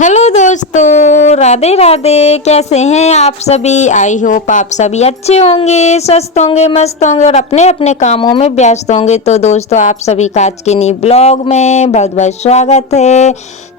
Hello दोस्तों, राधे राधे। कैसे हैं आप सभी? आई होप आप सभी अच्छे होंगे, स्वस्थ होंगे, मस्त होंगे और अपने अपने कामों में व्यस्त होंगे। तो दोस्तों, आप सभी का आज के नई ब्लॉग में बहुत बहुत स्वागत है।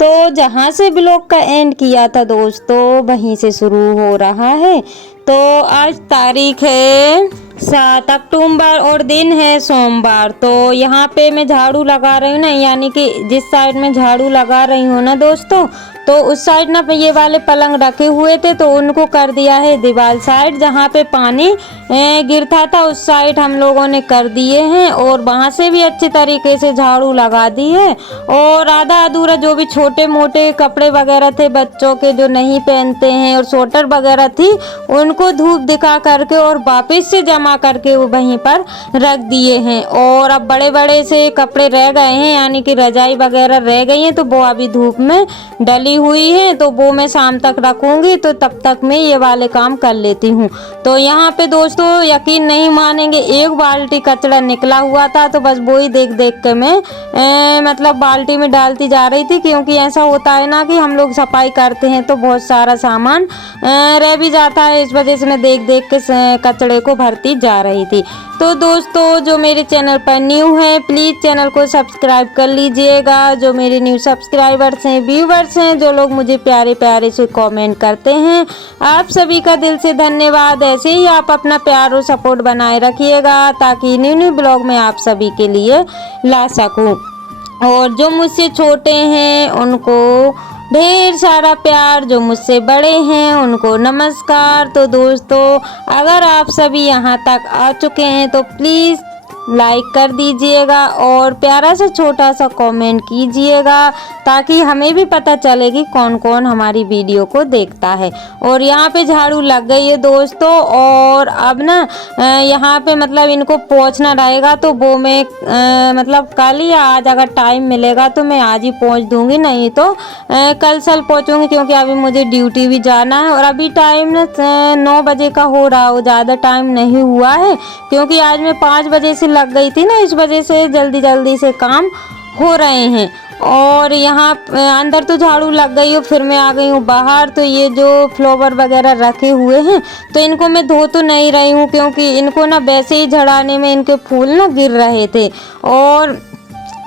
तो जहां से ब्लॉग का एंड किया था दोस्तों, वहीं से शुरू हो रहा है। तो आज तारीख है 7 अक्टूबर और दिन है सोमवार। तो यहाँ पे मैं झाड़ू लगा रही हूँ ना, यानी कि जिस साइड में झाड़ू लगा रही हूँ ना दोस्तों, तो उस साइड ना ये वाले पलंग रखे हुए थे, तो उनको कर दिया है दीवार साइड। जहाँ पे पानी गिरता था उस साइड हम लोगों ने कर दिए हैं, और वहाँ से भी अच्छे तरीके से झाड़ू लगा दी है। और आधा अधूरा जो भी छोटे मोटे कपड़े वगैरह थे बच्चों के जो नहीं पहनते हैं, और स्वेटर वगैरह थी, उनको धूप दिखा करके और वापस से जमा करके वो वहीं पर रख दिए हैं। और अब बड़े बड़े से कपड़े रह गए हैं, यानी कि रजाई वगैरह रह गई हैं, तो वो अभी धूप में डली हुई है, तो वो मैं शाम तक रखूंगी। तो तब तक मैं ये वाले काम कर लेती हूँ। तो यहाँ पे दोस्तों यकीन नहीं मानेंगे, एक बाल्टी कचरा निकला हुआ था, तो बस वो ही देख देख के मैं मतलब बाल्टी में डालती जा रही थी। क्योंकि ऐसा होता है ना कि हम लोग सफाई करते हैं तो बहुत सारा सामान रह भी जाता है, इस वजह से मैं देख देख के कचड़े को भरती जा रही थी। तो दोस्तों, जो मेरे चैनल पर न्यू है प्लीज़ चैनल को सब्सक्राइब कर लीजिएगा। जो मेरे न्यू सब्सक्राइबर्स हैं, व्यूवर्स हैं, जो लोग मुझे प्यारे प्यारे से कमेंट करते हैं, आप सभी का दिल से धन्यवाद। ऐसे ही आप अपना प्यार और सपोर्ट बनाए रखिएगा, ताकि न्यू न्यू ब्लॉग में आप सभी के लिए ला सकूं। और जो मुझसे छोटे हैं उनको ढेर सारा प्यार, जो मुझसे बड़े हैं उनको नमस्कार। तो दोस्तों, अगर आप सभी यहाँ तक आ चुके हैं तो प्लीज़ लाइक कर दीजिएगा और प्यारा सा छोटा सा कमेंट कीजिएगा, ताकि हमें भी पता चले कि कौन कौन हमारी वीडियो को देखता है। और यहाँ पे झाड़ू लग गई है दोस्तों, और अब ना यहाँ पे मतलब इनको पोंछना रहेगा, तो वो मैं मतलब कल या आज अगर टाइम मिलेगा तो मैं आज ही पोंछ दूंगी, नहीं तो कल सल पोंछूंगी। क्योंकि अभी मुझे ड्यूटी भी जाना है, और अभी टाइम ना 9 बजे का हो रहा हो, ज़्यादा टाइम नहीं हुआ है। क्योंकि आज मैं 5 बजे से लग गई थी ना, इस वजह से जल्दी जल्दी से काम हो रहे हैं। और यहाँ अंदर तो झाड़ू लग गई हो, फिर मैं आ गई हूँ बाहर। तो ये जो फ्लावर वगैरह रखे हुए हैं, तो इनको मैं धो तो नहीं रही हूँ, क्योंकि इनको ना वैसे ही झड़ाने में इनके फूल ना गिर रहे थे। और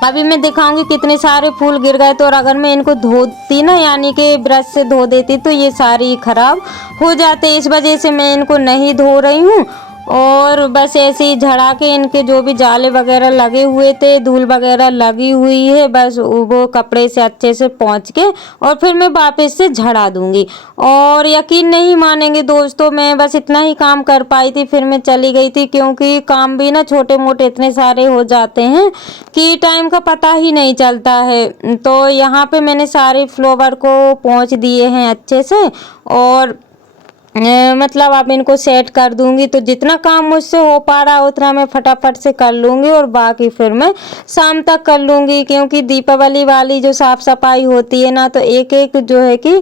अभी मैं दिखाऊंगी कितने सारे फूल गिर गए। तो और अगर मैं इनको धोती ना, यानी कि ब्रश से धो देती, तो ये सारी खराब हो जाते। इस वजह से मैं इनको नहीं धो रही हूँ, और बस ऐसे ही झड़ा के इनके जो भी जाले वगैरह लगे हुए थे, धूल वगैरह लगी हुई है, बस वो कपड़े से अच्छे से पोंछ के और फिर मैं वापस से झड़ा दूंगी। और यकीन नहीं मानेंगे दोस्तों, मैं बस इतना ही काम कर पाई थी, फिर मैं चली गई थी। क्योंकि काम भी ना छोटे मोटे इतने सारे हो जाते हैं कि टाइम का पता ही नहीं चलता है। तो यहाँ पे मैंने सारे फ्लावर को पोंछ दिए हैं अच्छे से, और मतलब अब इनको सेट कर दूंगी। तो जितना काम मुझसे हो पा रहा उतना मैं फटाफट से कर लूँगी, और बाकी फिर मैं शाम तक कर लूँगी। क्योंकि दीपावली वाली जो साफ़ सफाई होती है ना, तो एक एक जो है कि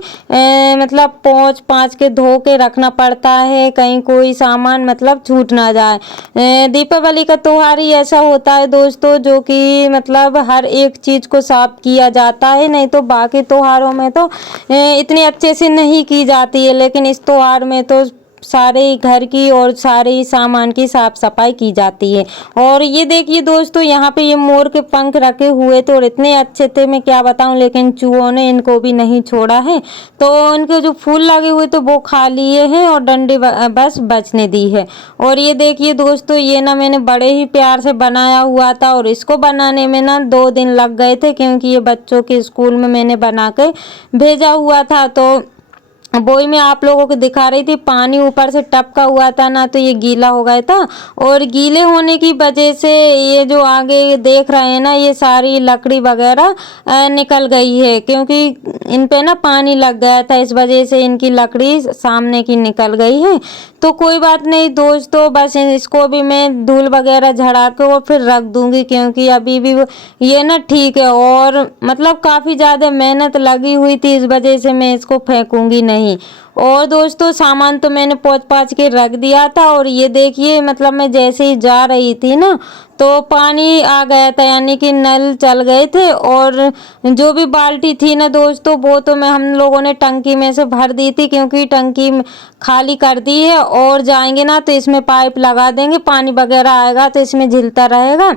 मतलब पोंछ पाँच के धो के रखना पड़ता है, कहीं कोई सामान मतलब छूट ना जाए। दीपावली का त्यौहार ही ऐसा होता है दोस्तों, जो कि मतलब हर एक चीज़ को साफ किया जाता है, नहीं तो बाकी त्योहारों में तो इतने अच्छे से नहीं की जाती है। लेकिन इस त्यौहार में तो सारे घर की और सारे सामान की साफ सफाई की जाती है। और ये देखिए दोस्तों, यहाँ पे ये मोर के पंख रखे हुए थे, और इतने अच्छे थे मैं क्या बताऊं, लेकिन चूहों ने इनको भी नहीं छोड़ा है। तो उनके जो फूल लगे हुए तो वो खा लिए हैं, और डंडे बस बचने दी है। और ये देखिए दोस्तों, ये ना मैंने बड़े ही प्यार से बनाया हुआ था, और इसको बनाने में ना 2 दिन लग गए थे। क्योंकि ये बच्चों के स्कूल में मैंने बना के भेजा हुआ था, तो वही मैं आप लोगों को दिखा रही थी। पानी ऊपर से टपका हुआ था ना, तो ये गीला हो गया था, और गीले होने की वजह से ये जो आगे देख रहे हैं ना, ये सारी लकड़ी वगैरह निकल गई है। क्योंकि इन पे ना पानी लग गया था, इस वजह से इनकी लकड़ी सामने की निकल गई है। तो कोई बात नहीं दोस्तों, बस इसको भी मैं धूल वगैरह झड़ा के और फिर रख दूंगी। क्योंकि अभी भी ये ना ठीक है, और मतलब काफ़ी ज़्यादा मेहनत लगी हुई थी, इस वजह से मैं इसको फेंकूंगी नहीं। नहीं। और दोस्तों सामान तो मैंने पोंछ पाछ के रख दिया था और ये देखिए मतलब मैं जैसे ही जा रही थी ना तो पानी आ गया था, यानी कि नल चल गए थे। और जो भी बाल्टी थी ना दोस्तों वो तो हम लोगों ने टंकी में से भर दी थी, क्योंकि टंकी खाली कर दी है और जाएंगे ना तो इसमें पाइप लगा देंगे, पानी वगैरह आएगा तो इसमें झिलता रहेगा।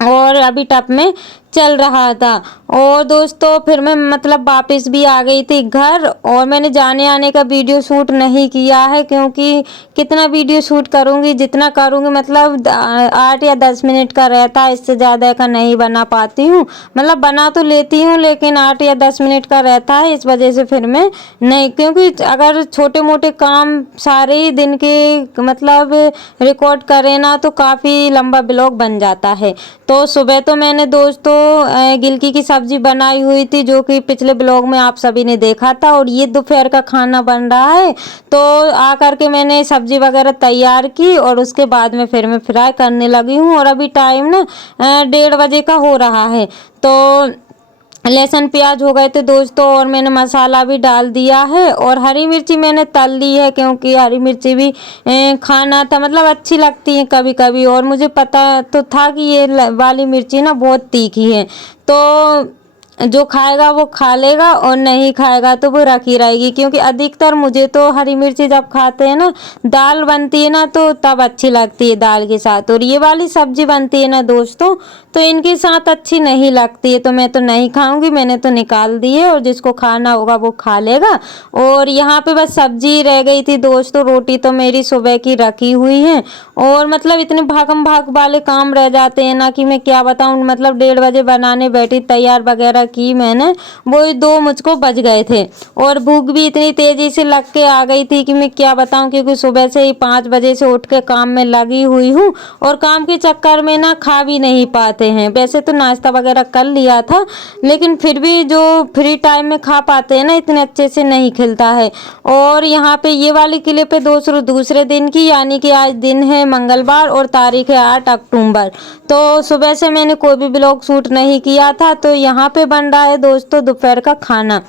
और अभी टप में चल रहा था। और दोस्तों फिर मैं मतलब वापस भी आ गई थी घर, और मैंने जाने आने का वीडियो शूट नहीं किया है, क्योंकि कितना वीडियो शूट करूँगी, जितना करूँगी मतलब 8 या 10 मिनट का रहता है, इससे ज़्यादा का नहीं बना पाती हूँ। मतलब बना तो लेती हूँ लेकिन 8 या 10 मिनट का रहता है, इस वजह से फिर मैं नहीं, क्योंकि अगर छोटे मोटे काम सारे ही दिन के मतलब रिकॉर्ड करें ना तो काफ़ी लंबा ब्लॉग बन जाता है। तो सुबह तो मैंने दोस्तों गिलकी की सब्जी बनाई हुई थी, जो कि पिछले ब्लॉग में आप सभी ने देखा था। और ये दोपहर का खाना बन रहा है, तो आकर के मैंने सब्जी वगैरह तैयार की और उसके बाद में फिर मैं फ्राई करने लगी हूँ। और अभी टाइम ना 1:30 बजे का हो रहा है। तो लहसुन प्याज हो गए थे दोस्तों, और मैंने मसाला भी डाल दिया है। और हरी मिर्ची मैंने तल ली है, क्योंकि हरी मिर्ची भी खाना था, मतलब अच्छी लगती है कभी कभी। और मुझे पता तो था कि ये वाली मिर्ची ना बहुत तीखी है, तो जो खाएगा वो खा लेगा और नहीं खाएगा तो वो रखी रहेगी। क्योंकि अधिकतर मुझे तो हरी मिर्ची जब खाते हैं ना, दाल बनती है ना तो तब अच्छी लगती है दाल के साथ। और ये वाली सब्जी बनती है ना दोस्तों तो इनके साथ अच्छी नहीं लगती है, तो मैं तो नहीं खाऊंगी, मैंने तो निकाल दी है। और जिसको खाना होगा वो खा लेगा। और यहाँ पे बस सब्जी रह गई थी दोस्तों, रोटी तो मेरी सुबह की रखी हुई है। और मतलब इतने भागम भाग वाले काम रह जाते हैं ना कि मैं क्या बताऊँ। मतलब 1:30 बजे बनाने बैठी, तैयार वगैरह की मैंने, वो 2 मुझको बज गए थे। और भूख भी इतनी तेजी से लग के आ गई थी कि मैं क्या बताऊं, क्योंकि सुबह से ही 5 बजे से उठ के काम में लगी हुई हूँ। और काम के चक्कर में ना खा भी नहीं पाते हैं। वैसे तो नाश्ता वगैरह कर लिया था, लेकिन फिर भी जो फ्री टाइम में खा पाते हैं ना इतने अच्छे से नहीं खिलता है। और यहाँ पे ये वाली क्लिप है दोस्तों दूसरे दिन की, यानी कि आज दिन है मंगलवार और तारीख है 8 अक्टूबर। तो सुबह से मैंने कोई भी ब्लॉग शूट नहीं किया था। तो यहाँ पे बन रहा है दोस्तों दोपहर का खाना।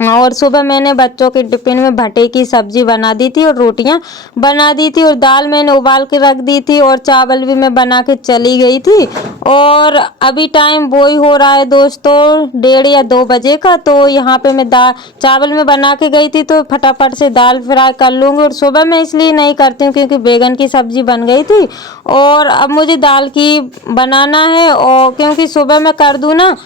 और सुबह मैंने बच्चों के टिफिन में भटे की सब्जी बना दी थी और रोटियां बना दी थी, और दाल मैंने उबाल के रख दी थी, और चावल भी मैं बना के चली गई थी। और अभी टाइम वो ही हो रहा है दोस्तों 1:30 या 2 बजे का। तो यहाँ पे मैं चावल में बना के गई थी, तो फटाफट से दाल फ्राई कर लूँगी। और सुबह मैं इसलिए नहीं करती हूँ क्योंकि बैगन की सब्जी बन गई थी, और अब मुझे दाल की बनाना है। और क्योंकि सुबह मैं कर दूँ ना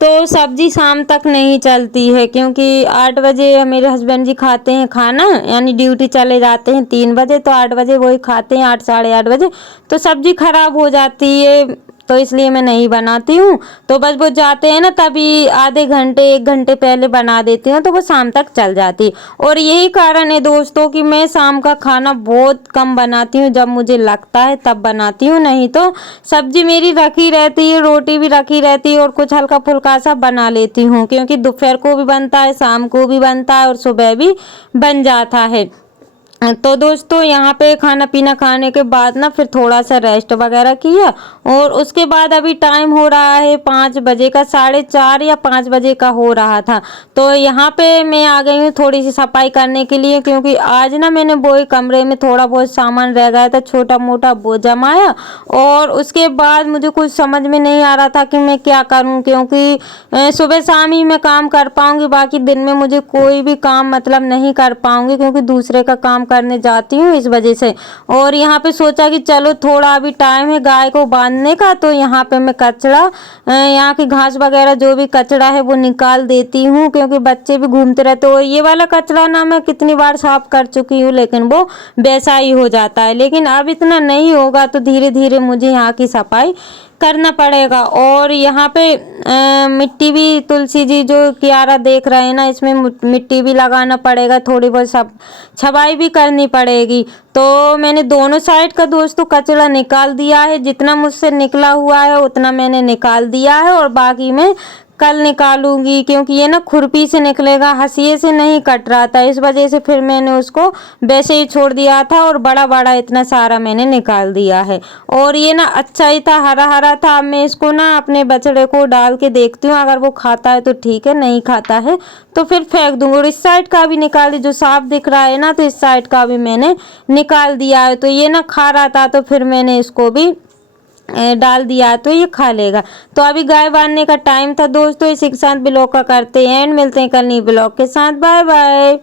तो सब्जी शाम तक नहीं चलती है, क्योंकि 8 बजे मेरे हस्बैंड जी खाते हैं खाना, यानी ड्यूटी चले जाते हैं 3 बजे, तो 8 बजे वही खाते हैं, 8 साढ़े 8 बजे। तो सब्जी खराब हो जाती है, तो इसलिए मैं नहीं बनाती हूँ। तो बस वो जाते हैं ना तभी आधे घंटे 1 घंटे पहले बना देती हूँ, तो वो शाम तक चल जाती। और यही कारण है दोस्तों कि मैं शाम का खाना बहुत कम बनाती हूँ, जब मुझे लगता है तब बनाती हूँ, नहीं तो सब्जी मेरी रखी रहती है, रोटी भी रखी रहती है, और कुछ हल्का फुल्का सा बना लेती हूँ, क्योंकि दोपहर को भी बनता है, शाम को भी बनता है और सुबह भी बन जाता है। तो दोस्तों यहाँ पे खाना पीना खाने के बाद ना फिर थोड़ा सा रेस्ट वगैरह किया, और उसके बाद अभी टाइम हो रहा है 5 बजे का, 4:30 या 5 बजे का हो रहा था। तो यहाँ पे मैं आ गई हूँ थोड़ी सी सफाई करने के लिए, क्योंकि आज ना मैंने वो कमरे में थोड़ा बहुत सामान रह गया था छोटा मोटा, वो जमाया। और उसके बाद मुझे कुछ समझ में नहीं आ रहा था कि मैं क्या करूँ, क्योंकि सुबह शाम ही मैं काम कर पाऊँगी, बाकी दिन में मुझे कोई भी काम मतलब नहीं कर पाऊँगी, क्योंकि दूसरे का काम करने जाती हूँ इस वजह से। और यहाँ पे सोचा कि चलो थोड़ा अभी टाइम है गाय को बांधने का, तो यहाँ पे मैं कचरा यहाँ की घास वगैरह जो भी कचरा है वो निकाल देती हूँ, क्योंकि बच्चे भी घूमते रहते हो। ये वाला कचरा ना मैं कितनी बार साफ कर चुकी हूँ, लेकिन वो वैसा ही हो जाता है। लेकिन अब इतना नहीं होगा, तो धीरे धीरे मुझे यहाँ की सफाई करना पड़ेगा। और यहाँ पे मिट्टी भी, तुलसी जी जो क्यारा देख रहे हैं ना, इसमें मिट्टी भी लगाना पड़ेगा, थोड़ी बहुत सब छबाई भी करनी पड़ेगी। तो मैंने दोनों साइड का दोस्तों कचरा निकाल दिया है, जितना मुझसे निकला हुआ है उतना मैंने निकाल दिया है, और बाकी मैं कल निकालूंगी, क्योंकि ये ना खुरपी से निकलेगा, हंसिए से नहीं कट रहा था, इस वजह से फिर मैंने उसको वैसे ही छोड़ दिया था और बड़ा बड़ा इतना सारा मैंने निकाल दिया है। और ये ना अच्छा ही था, हरा हरा था। अब मैं इसको ना अपने बछड़े को डाल के देखती हूँ, अगर वो खाता है तो ठीक है, नहीं खाता है तो फिर फेंक दूंगी। और इस साइड का भी निकाल दी, जो साफ दिख रहा है ना, तो इस साइड का भी मैंने निकाल दिया है। तो ये ना खा रहा था तो फिर मैंने इसको भी डाल दिया तो ये खा लेगा। तो अभी गाय बांधने का टाइम था दोस्तों, इसी के साथ ब्लॉग का करते हैं एंड मिलते हैं कल नई ब्लॉग के साथ। Bye bye.